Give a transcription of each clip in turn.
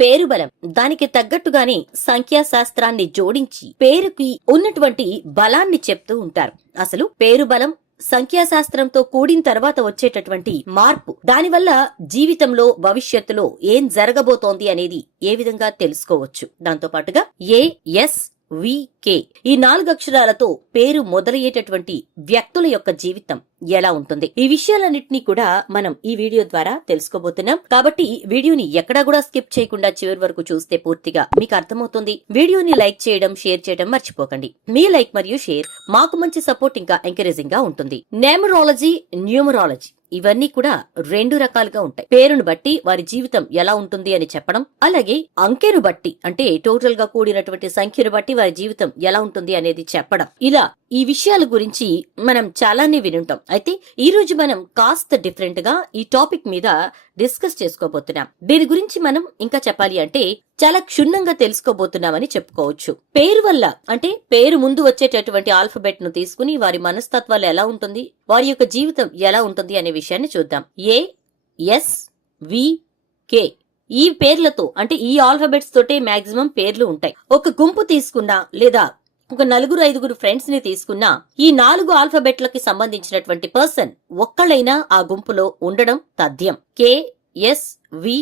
పేరు బలం దానికి తగ్గట్టుగానే సంఖ్యాశాస్త్రాన్ని జోడించి పేరుకి ఉన్నటువంటి బలాన్ని చెప్తూ ఉంటారు. అసలు పేరు బలం సంఖ్యాశాస్త్రంతో కూడిన తర్వాత వచ్చేటటువంటి మార్పు. దానివల్ల జీవితంలో భవిష్యత్తులో ఏం జరగబోతోంది అనేది ఏ విధంగా తెలుసుకోవచ్చు. దాంతో పాటుగా ఏ ఎస్ వికే ఈ నాలుగు అక్షరాలతో పేరు మొదలయ్యేటటువంటి వ్యక్తుల యొక్క జీవితం ఎలా ఉంటుంది? ఈ విషయాలన్నింటినీ కూడా మనం ఈ వీడియో ద్వారా తెలుసుకోబోతున్నాం. కాబట్టి వీడియోని ఎక్కడా కూడా స్కిప్ చేయకుండా చివరి వరకు చూస్తే పూర్తిగా మీకు అర్థమవుతుంది. వీడియోని లైక్ చేయడం షేర్ చేయడం మర్చిపోకండి. మీ లైక్ మరియు షేర్ మాకు మంచి సపోర్ట్ ఇంకా ఎంకరేజింగ్గా ఉంటుంది. Numerology numerology. ఇవన్నీ కూడా రెండు రకాలుగా ఉంటాయి. పేరును బట్టి వారి జీవితం ఎలా ఉంటుంది అని చెప్పడం అలాగే అంకెను బట్టి అంటే టోటల్గా కూడినటువంటి సంఖ్యను బట్టి వారి జీవితం ఎలా ఉంటుంది అనేది చెప్పడం. ఇలా ఈ విషయాల గురించి మనం చాలానే వినుంటాం. అయితే ఈ రోజు మనం కాస్త డిఫరెంట్గా ఈ టాపిక్ మీద డిస్కస్ చేసుకోబోతున్నాం. దీని గురించి మనం ఇంకా చెప్పాలి అంటే చాలా క్షుణ్ణంగా తెలుసుకోబోతున్నామని చెప్పుకోవచ్చు. పేరు వల్ల అంటే పేరు ముందు వచ్చేటటువంటి ఆల్ఫబెట్ను తీసుకుని వారి మనస్తత్వాలు ఎలా ఉంటుంది వారి యొక్క జీవితం ఎలా ఉంటుంది అనే విషయాన్ని చూద్దాం. ఏ ఎస్ వి కే ఈ పేర్లతో అంటే ఈ ఆల్ఫబెట్స్ తోటే మాక్సిమం పేర్లు ఉంటాయి. ఒక గుంపు తీసుకున్నా లేదా ఒక నలుగురు ఐదుగురు ఫ్రెండ్స్ని తీసుకున్నా ఈ నాలుగు ఆల్ఫబెట్లకి సంబంధించినటువంటి పర్సన్ ఒక్కళ్ళైనా ఆ గుంపులో ఉండడం తథ్యం. కే ఎస్ వి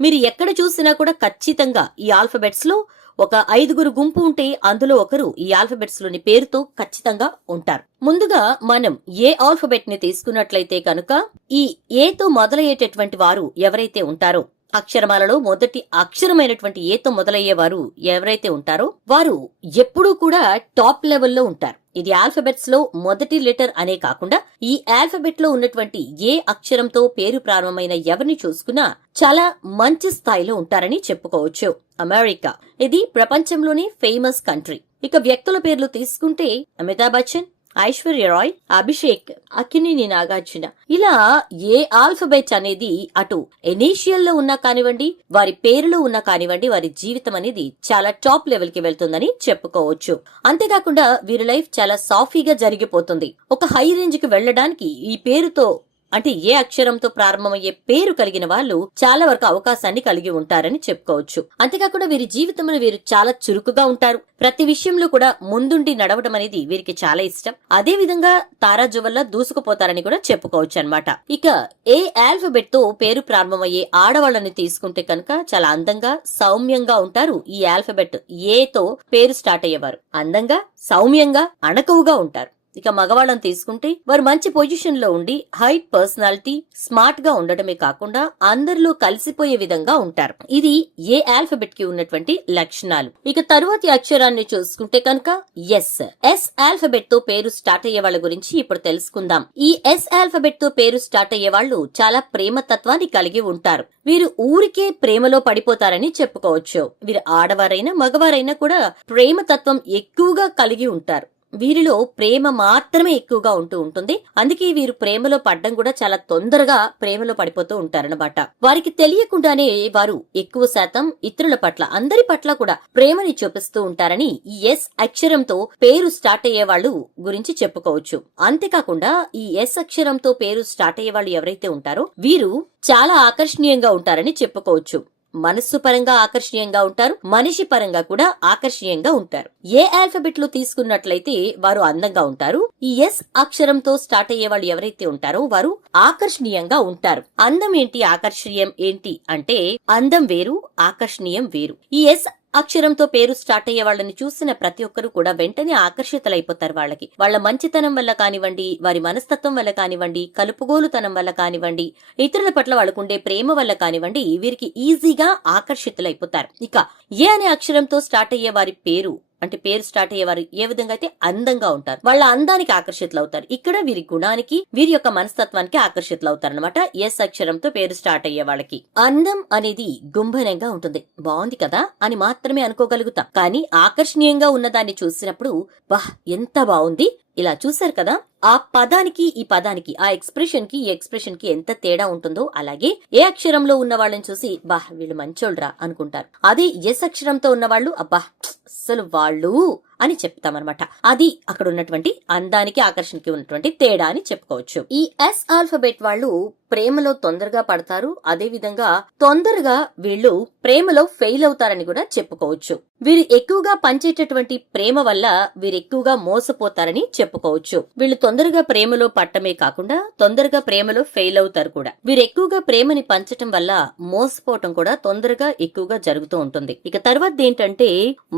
మీరు ఎక్కడ చూసినా కూడా ఖచ్చితంగా ఈ ఆల్ఫబెట్స్లో ఒక ఐదుగురు గుంపు ఉంటే అందులో ఒకరు ఈ ఆల్ఫబెట్స్లోని పేరుతో ఖచ్చితంగా ఉంటారు. ముందుగా మనం ఏ ఆల్ఫబెట్ని తీసుకున్నట్లయితే కనుక ఈ ఏతో మొదలయ్యేటటువంటి వారు ఎవరైతే ఉంటారో అక్షరమాలలో మొదటి అక్షరమైనటువంటి ఏతో మొదలయ్యేవారు ఎవరైతే ఉంటారో వారు ఎప్పుడూ కూడా టాప్ లెవెల్లో ఉంటారు. ఇది ఆల్ఫబెట్స్లో మొదటి లెటర్ అనే కాకుండా ఈ ఆల్ఫబెట్లో ఉన్నటువంటి ఏ అక్షరంతో పేరు ప్రారంభమైన ఎవరిని చూసుకున్నా చాలా మంచి స్థాయిలో ఉంటారని చెప్పుకోవచ్చు. అమెరికా. ఇది ప్రపంచంలోనే ఫేమస్ కంట్రీ. ఇక వ్యక్తుల పేర్లు తీసుకుంటే అమితాబ్ బచ్చన్ ఐశ్వర్య రాయ్ అభిషేక్ అక్కినేని నాగార్జున. ఇలా ఏ ఆల్ఫబెట్ అనేది అటు ఎనీషియల్లో ఉన్నా కానివ్వండి వారి పేరులో ఉన్నా కానివ్వండి వారి జీవితం అనేది చాలా టాప్ లెవెల్కి వెళ్తుందని చెప్పుకోవచ్చు. అంతేకాకుండా వీరి లైఫ్ చాలా సాఫీగా జరిగిపోతుంది. ఒక హై రేంజ్కి వెళ్ళడానికి ఈ పేరుతో అంటే ఏ అక్షరంతో ప్రారంభమయ్యే పేరు కలిగిన వాళ్ళు చాలా వరకు అవకాశాన్ని కలిగి ఉంటారని చెప్పుకోవచ్చు. అంతేకాకుండా వీరి జీవితంలో వీరు చాలా చురుకుగా ఉంటారు. ప్రతి విషయంలో కూడా ముందుండి నడవడం అనేది వీరికి చాలా ఇష్టం. అదే విధంగా తారాజు వల్ల దూసుకుపోతారని కూడా చెప్పుకోవచ్చు అన్నమాట. ఇక ఏ ఆల్ఫబెట్తో పేరు ప్రారంభమయ్యే ఆడవాళ్ళని తీసుకుంటే కనుక చాలా అందంగా సౌమ్యంగా ఉంటారు ఈ ఆల్ఫబెట్. ఏతో పేరు స్టార్ట్ అయ్యేవారు. అందంగా సౌమ్యంగా అణకువగా ఉంటారు. ఇక మగవాళ్ళని తీసుకుంటే వారు మంచి పొజిషన్లో ఉండి హైట్ పర్సనాలిటీ స్మార్ట్గా ఉండటమే కాకుండా అందరిలో కలిసిపోయే విధంగా ఉంటారు. ఇది ఏ ఆల్ఫబెట్కి ఉన్నటువంటి లక్షణాలు? ఇక తరువాతి అక్షరాన్ని చూసుకుంటే కనుక ఎస్. ఎస్ ఆల్ఫబెట్తో పేరు స్టార్ట్ అయ్యే వాళ్ళ గురించి ఇప్పుడు తెలుసుకుందాం. ఈ ఎస్ ఆల్ఫబెట్తో పేరు స్టార్ట్ అయ్యే వాళ్ళు చాలా ప్రేమ తత్వాన్ని కలిగి ఉంటారు. వీరు ఊరికే ప్రేమలో పడిపోతారని చెప్పుకోవచ్చు. వీరు ఆడవారైనా మగవారైనా కూడా ప్రేమ తత్వం ఎక్కువగా కలిగి ఉంటారు. వీరిలో ప్రేమ మాత్రమే ఎక్కువగా ఉంటూ ఉంటుంది. అందుకే వీరు ప్రేమలో పడ్డం కూడా చాలా తొందరగా ప్రేమలో పడిపోతూ ఉంటారన్నమాట. వారికి తెలియకుండానే వారు ఎక్కువ శాతం ఇతరుల పట్ల అందరి పట్ల కూడా ప్రేమని చూపిస్తూ ఉంటారని ఈ ఎస్ అక్షరంతో పేరు స్టార్ట్ అయ్యే వాళ్ళు గురించి చెప్పుకోవచ్చు. అంతేకాకుండా ఈ ఎస్ అక్షరంతో పేరు స్టార్ట్ అయ్యే వాళ్ళు ఎవరైతే ఉంటారో వీరు చాలా ఆకర్షణీయంగా ఉంటారని చెప్పుకోవచ్చు. మనస్సు పరంగా ఆకర్షణీయంగా ఉంటారు మనిషి పరంగా కూడా ఆకర్షణీయంగా ఉంటారు. ఏ ఆల్ఫబెట్లో తీసుకున్నట్లయితే వారు అందంగా ఉంటారు. ఈ ఎస్ అక్షరంతో స్టార్ట్ అయ్యే వాళ్ళు ఎవరైతే ఉంటారో వారు ఆకర్షణీయంగా ఉంటారు. అందం ఏంటి ఆకర్షణీయం ఏంటి అంటే అందం వేరు ఆకర్షణీయం వేరు. ఈ ఎస్ అక్షరంతో పేరు స్టార్ట్ అయ్యే వాళ్ళని చూసిన ప్రతి ఒక్కరు కూడా వెంటనే ఆకర్షితులైపోతారు వాళ్ళకి. వాళ్ళ మంచితనం వల్ల కానివ్వండి వారి మనస్తత్వం వల్ల కానివ్వండి కలుపుగోలుతనం వల్ల కానివ్వండి ఇతరుల పట్ల వాళ్ళకుండే ప్రేమ వల్ల కానివ్వండి వీరికి ఈజీగా ఆకర్షితులైపోతారు. ఇక ఏ అనే అక్షరంతో స్టార్ట్ అయ్యే వారి పేరు అంటే పేరు స్టార్ట్ అయ్యేవారు ఏ విధంగా అయితే అందంగా ఉంటారు. వాళ్ళ అందానికి ఆకర్షితులు అవుతారు ఇక్కడ వీరి గుణానికి వీరి యొక్క మనస్తత్వానికి ఆకర్షితులు అవుతారు అనమాట ఎస్ అక్షరంతో పేరు స్టార్ట్ అయ్యే వాళ్ళకి. అందం అనేది గుంభనంగా ఉంటుంది. బాగుంది కదా? అని మాత్రమే అనుకోగలుగుతాం. కానీ ఆకర్షణీయంగా ఉన్నదాన్ని చూసినప్పుడు బహ్ ఎంత బాగుంది! ఇలా చూశారు కదా ఆ పదానికి ఈ పదానికి ఆ ఎక్స్ప్రెషన్కి ఈ ఎక్స్ప్రెషన్కి ఎంత తేడా ఉంటుందో అలాగే ఏ అక్షరంలో ఉన్న వాళ్ళని చూసి బా వీళ్ళు మంచోళ్ళరా అనుకుంటారు. అదే ఎస్ అక్షరంతో ఉన్న వాళ్ళు అబ్బా అసలు వాళ్ళు అని చెప్తామన్నమాట. అది అక్కడ ఉన్నటువంటి అందానికి ఆకర్షణకి ఉన్నటువంటి తేడా అని చెప్పుకోవచ్చు. ఈ ఎస్ ఆల్ఫబెట్ వాళ్ళు ప్రేమలో తొందరగా పడతారు. అదే విధంగా తొందరగా వీళ్ళు ప్రేమలో ఫెయిల్ అవుతారని కూడా చెప్పుకోవచ్చు. వీరు ఎక్కువగా పంచేటటువంటి ప్రేమ వల్ల వీరు ఎక్కువగా మోసపోతారని చెప్పుకోవచ్చు. వీళ్ళు తొందరగా ప్రేమలో పట్టమే కాకుండా తొందరగా ప్రేమలో ఫెయిల్ అవుతారు కూడా. వీరు ఎక్కువగా ప్రేమని పంచటం వల్ల మోసపోవటం కూడా తొందరగా ఎక్కువగా జరుగుతూ ఉంటుంది. ఇక తర్వాత ఏంటంటే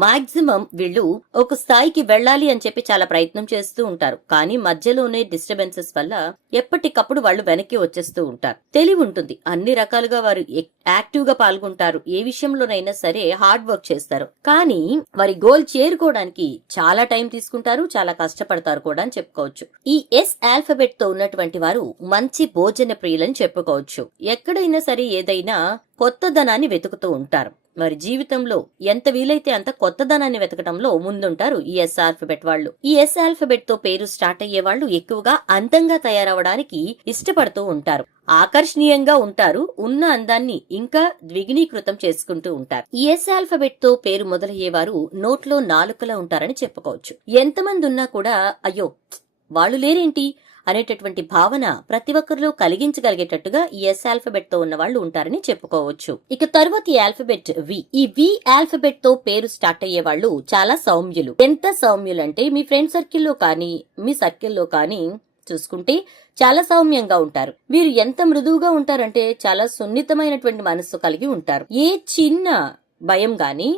మాక్సిమం వీళ్ళు ఒక స్థాయికి వెళ్ళాలి అని చెప్పి చాలా ప్రయత్నం చేస్తూ ఉంటారు. కానీ మధ్యలోనే డిస్టర్బెన్సెస్ వల్ల ఎప్పటికప్పుడు వాళ్ళు వెనక్కి వచ్చేస్తూ ఉంటారు. తెలివి ఉంటుంది. అన్ని రకాలుగా వారు యాక్టివ్గా పాల్గొంటారు. ఏ విషయంలోనైనా సరే హార్డ్ వర్క్ చేస్తారు. కానీ వారి గోల్ చేరుకోవడానికి చాలా టైం తీసుకుంటారు చాలా కష్టపడతారు కూడా అని చెప్పుకోవచ్చు. ఈ ఎస్ ఆల్ఫబెట్తో ఉన్నటువంటి వారు మంచి భోజన ప్రియులని చెప్పుకోవచ్చు. ఎక్కడైనా సరే ఏదైనా కొత్తదనాన్ని వెతుకుతూ ఉంటారు. మరి జీవితంలో ఎంత వీలైతే అంత కొత్తదనాన్ని వెతకడంలో ముందుంటారు ఈ ఎస్ ఆల్ఫబెట్ వాళ్ళు. ఈ ఎస్ ఆల్ఫబెట్తో పేరు స్టార్ట్ అయ్యే వాళ్ళు ఎక్కువగా అందంగా తయారవడానికి ఇష్టపడుతూ ఉంటారు. ఆకర్షణీయంగా ఉంటారు ఉన్న అందాన్ని ఇంకా ద్విగుణీకృతం చేసుకుంటూ ఉంటారు. ఈ ఎస్ ఆల్ఫబెట్తో పేరు మొదలయ్యేవారు నోట్లో నాలుకలా ఉంటారని చెప్పుకోవచ్చు. ఎంతమంది ఉన్నా కూడా అయ్యో వాళ్ళు లేరేంటి? అనేటటువంటి భావన ప్రతి ఒక్కరిలో కలిగించగలిగేటట్టుగా ఈ ఎస్ ఆల్ఫబెట్తో ఉన్న వాళ్ళు ఉంటారని చెప్పుకోవచ్చు. ఇక తర్వాత ఈ ఆల్ఫబెట్ వి. ఈ వి ఆల్ఫబెట్తో పేరు స్టార్ట్ అయ్యే వాళ్ళు చాలా సౌమ్యులు. ఎంత సౌమ్యులు అంటే మీ ఫ్రెండ్ సర్కిల్లో కానీ మీ సర్కిల్లో కానీ చూసుకుంటే చాలా సౌమ్యంగా ఉంటారు. వీరు ఎంత మృదువుగా ఉంటారంటే చాలా సున్నితమైనటువంటి మనస్సు కలిగి ఉంటారు. ఏ చిన్న భయం గాని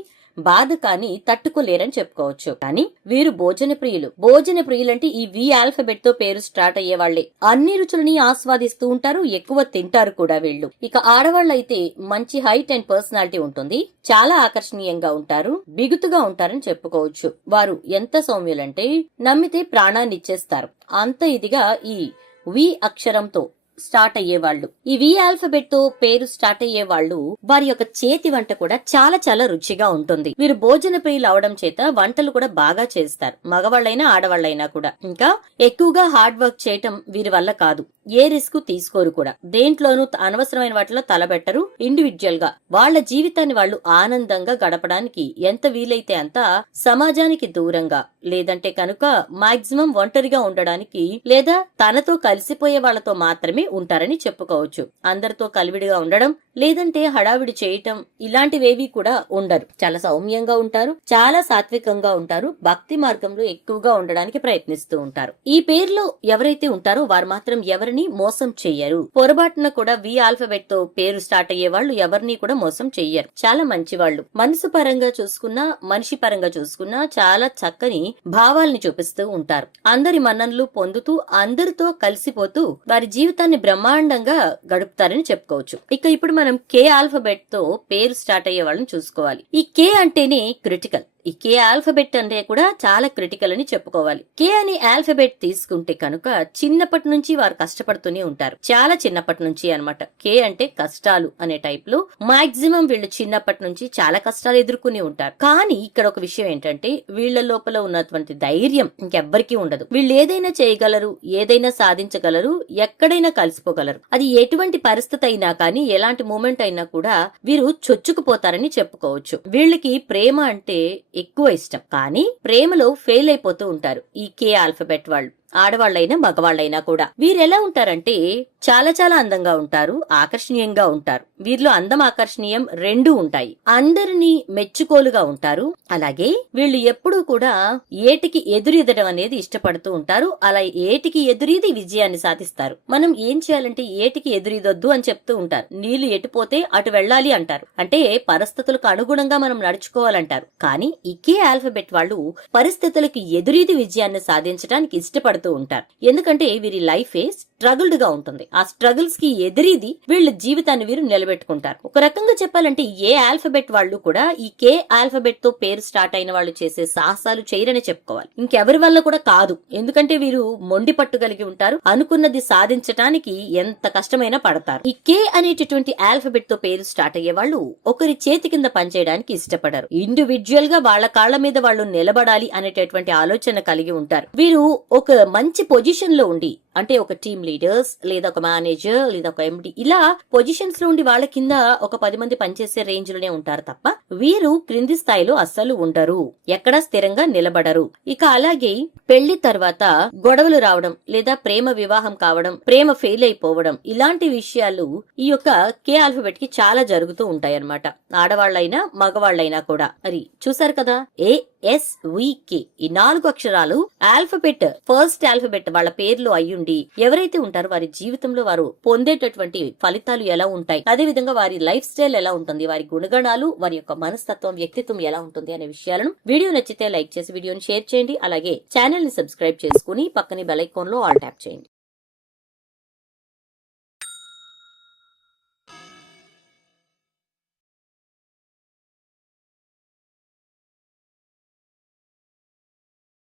బాధ కానీ తట్టుకోలేరని చెప్పుకోవచ్చు. కానీ వీరు భోజన ప్రియులు. భోజన ప్రియులంటే ఈ వి ఆల్ఫబెట్తో పేరు స్టార్ట్ అయ్యే వాళ్ళే అన్ని రుచులని ఆస్వాదిస్తూ ఉంటారు ఎక్కువ తింటారు కూడా వీళ్ళు. ఇక ఆడవాళ్ళైతే మంచి హైట్ అండ్ పర్సనాలిటీ ఉంటుంది చాలా ఆకర్షణీయంగా ఉంటారు బిగుతుగా ఉంటారని చెప్పుకోవచ్చు. వారు ఎంత సౌమ్యులంటే నమ్మితే ప్రాణాన్ని ఇచ్చేస్తారు. అంత ఇదిగా ఈ వి అక్షరంతో స్టార్ట్ అయ్యేవాళ్ళు. ఈ వి ఆల్ఫబెట్తో పేరు స్టార్ట్ అయ్యే వాళ్ళు వారి యొక్క చేతి వంట కూడా చాలా చాలా రుచిగా ఉంటుంది. వీరు భోజన ప్రియులు అవడం చేత వంటలు కూడా బాగా చేస్తారు. మగవాళ్ళైనా ఆడవాళ్ళైనా కూడా. ఇంకా ఎక్కువగా హార్డ్ వర్క్ చేయటం వీరి వల్ల కాదు. ఏ రిస్క్ తీసుకోరు కూడా. దేంట్లోనూ అనవసరమైన వాటిలో తలబెట్టరు. ఇండివిజువల్గా. వాళ్ళ జీవితాన్ని వాళ్ళు ఆనందంగా గడపడానికి ఎంత వీలైతే అంత సమాజానికి దూరంగా లేదంటే కనుక మాక్సిమం ఒంటరిగా ఉండడానికి లేదా తనతో కలిసిపోయే వాళ్ళతో మాత్రమే ఉంటారని చెప్పుకోవచ్చు. అందరితో కలివిడిగా ఉండడం లేదంటే హడావిడి చేయటం ఇలాంటివేవి కూడా ఉండరు. చాలా సౌమ్యంగా ఉంటారు చాలా సాత్వికంగా ఉంటారు భక్తి మార్గంలో ఎక్కువగా ఉండడానికి ప్రయత్నిస్తూ ఉంటారు. ఈ పేర్లో ఎవరైతే ఉంటారో వారు మాత్రం ఎవరిని మోసం చెయ్యరు. పొరపాటున కూడా వి ఆల్ఫబెట్తో పేరు స్టార్ట్ అయ్యే వాళ్ళు ఎవరిని కూడా మోసం చెయ్యరు. చాలా మంచి వాళ్ళు మనసు పరంగా చూసుకున్నా మనిషి పరంగా చూసుకున్నా చాలా చక్కని భావాల్ని చూపిస్తూ ఉంటారు. అందరి మన్ననలు పొందుతూ అందరితో కలిసిపోతూ వారి జీవితాన్ని బ్రహ్మాండంగా గడుపుతారని చెప్పుకోవచ్చు. ఇక ఇప్పుడు మనం కే ఆల్ఫబెట్తో పేరు స్టార్ట్ అయ్యే వాళ్ళని చూసుకోవాలి. ఈ కే అంటేనే క్రిటికల్. ఈ కే ఆల్ఫబెట్ అంటే కూడా చాలా క్రిటికల్ అని చెప్పుకోవాలి. కే అనే ఆల్ఫబెట్ తీసుకుంటే కనుక చిన్నప్పటి నుంచి వారు కష్టపడుతూనే ఉంటారు. చాలా చిన్నప్పటి నుంచి అన్నమాట. కే అంటే కష్టాలు అనే టైప్లో మాక్సిమం వీళ్ళు చిన్నప్పటి నుంచి చాలా కష్టాలు ఎదుర్కొనే ఉంటారు. కానీ ఇక్కడ ఒక విషయం ఏంటంటే వీళ్ళ లోపల ఉన్నటువంటి ధైర్యం ఇంకెవ్వరికీ ఉండదు. వీళ్ళు ఏదైనా చేయగలరు ఏదైనా సాధించగలరు ఎక్కడైనా కలిసిపోగలరు. అది ఎటువంటి పరిస్థితి అయినా కానీ ఎలాంటి మూమెంట్ అయినా కూడా వీరు చొచ్చుకుపోతారని చెప్పుకోవచ్చు. వీళ్ళకి ప్రేమ అంటే ఎక్కువ ఇష్టం. కానీ ప్రేమలో ఫెయిల్ అయిపోతూ ఉంటారు ఈ కే ఆల్ఫబెట్ వాళ్ళు. ఆడవాళ్ళైనా మగవాళ్ళైనా కూడా. వీరెలా ఉంటారంటే చాలా చాలా అందంగా ఉంటారు ఆకర్షణీయంగా ఉంటారు. వీరిలో అందం ఆకర్షణీయం రెండూ ఉంటాయి. అందరినీ మెచ్చుకోలుగా ఉంటారు. అలాగే వీళ్ళు ఎప్పుడూ కూడా ఏటికి ఎదురీదడం అనేది ఇష్టపడుతూ ఉంటారు. అలా ఏటికి ఎదురీది విజయాన్ని సాధిస్తారు. మనం ఏం చేయాలంటే ఏటికి ఎదురీదొద్దు అని చెప్తూ ఉంటారు. నీళ్ళు ఎటుపోతే అటు వెళ్ళాలి అంటారు. అంటే పరిస్థితులకు అనుగుణంగా మనం నడుచుకోవాలంటారు. కానీ ఇకే ఆల్ఫబెట్ వాళ్ళు పరిస్థితులకు ఎదురీది విజయాన్ని సాధించడానికి బాధపడుతూ ఉంటారు. ఎందుకంటే వీరి లైఫే స్ట్రగుల్డ్గా ఉంటుంది. ఆ స్ట్రగుల్స్కి ఎదిరిది వీళ్ళ జీవితాన్ని వీరు నిలబెట్టుకుంటారు. ఒక రకంగా చెప్పాలంటే ఏ ఆల్ఫబెట్ వాళ్ళు కూడా ఈ కే ఆల్ఫబెట్తో పేరు స్టార్ట్ అయిన వాళ్ళు చేసే సాహసాలు చేయరని చెప్పుకోవాలి. ఇంకెవరి వల్ల కూడా కాదు. ఎందుకంటే వీరు మొండి పట్టు కలిగి ఉంటారు. అనుకున్నది సాధించటానికి ఎంత కష్టమైనా పడతారు. ఈ కే అనేటటువంటి ఆల్ఫబెట్తో పేరు స్టార్ట్ అయ్యే వాళ్ళు ఒకరి చేతి కింద పనిచేయడానికి ఇష్టపడరు. ఇండివిజువల్గా వాళ్ళ కాళ్ళ మీద వాళ్ళు నిలబడాలి అనేటటువంటి ఆలోచన కలిగి ఉంటారు. వీరు ఒక మంచి పొజిషన్లో ఉండి అంటే ఒక టీమ్ లీడర్స్ లేదా ఒక మేనేజర్ లేదా ఒక ఎండి ఇలా పొజిషన్స్లో ఉండి వాళ్ళ కింద ఒక పది మంది పనిచేసే రేంజ్లోనే ఉంటారు తప్ప వీరు క్రింది స్థాయిలో అస్సలు ఉండరు. ఎక్కడ స్థిరంగా నిలబడరు. ఇక అలాగే పెళ్ళి తర్వాత గొడవలు రావడం లేదా ప్రేమ వివాహం కావడం ప్రేమ ఫెయిల్ అయిపోవడం ఇలాంటి విషయాలు ఈ యొక్క కే ఆల్ఫబెట్కి చాలా జరుగుతూ ఉంటాయి అన్నమాట ఆడవాళ్ళైనా మగవాళ్ళైనా కూడా. మరి చూసారు కదా? ఏ ఎస్ వి కే ఈ నాలుగు అక్షరాలు ఆల్ఫబెట్ ఫస్ట్ ఆల్ఫబెట్ వాళ్ళ పేర్లు అయ్యుండి ఎవరైతే ఉంటారో వారి జీవితంలో వారు పొందేటటువంటి ఫలితాలు ఎలా ఉంటాయి? అదే విధంగా వారి లైఫ్ స్టైల్ ఎలా ఉంటుంది? వారి గుణగణాలు వారి యొక్క మనస్తత్వం వ్యక్తిత్వం ఎలా ఉంటుంది అనే విషయాలను వీడియో నచ్చితే లైక్ చేసి వీడియోని షేర్ చేయండి. అలాగే ఛానల్ని సబ్స్క్రైబ్ చేసుకుని పక్కనే బెల్ ఐకాన్లో ఆల్ ట్యాప్ చేయండి.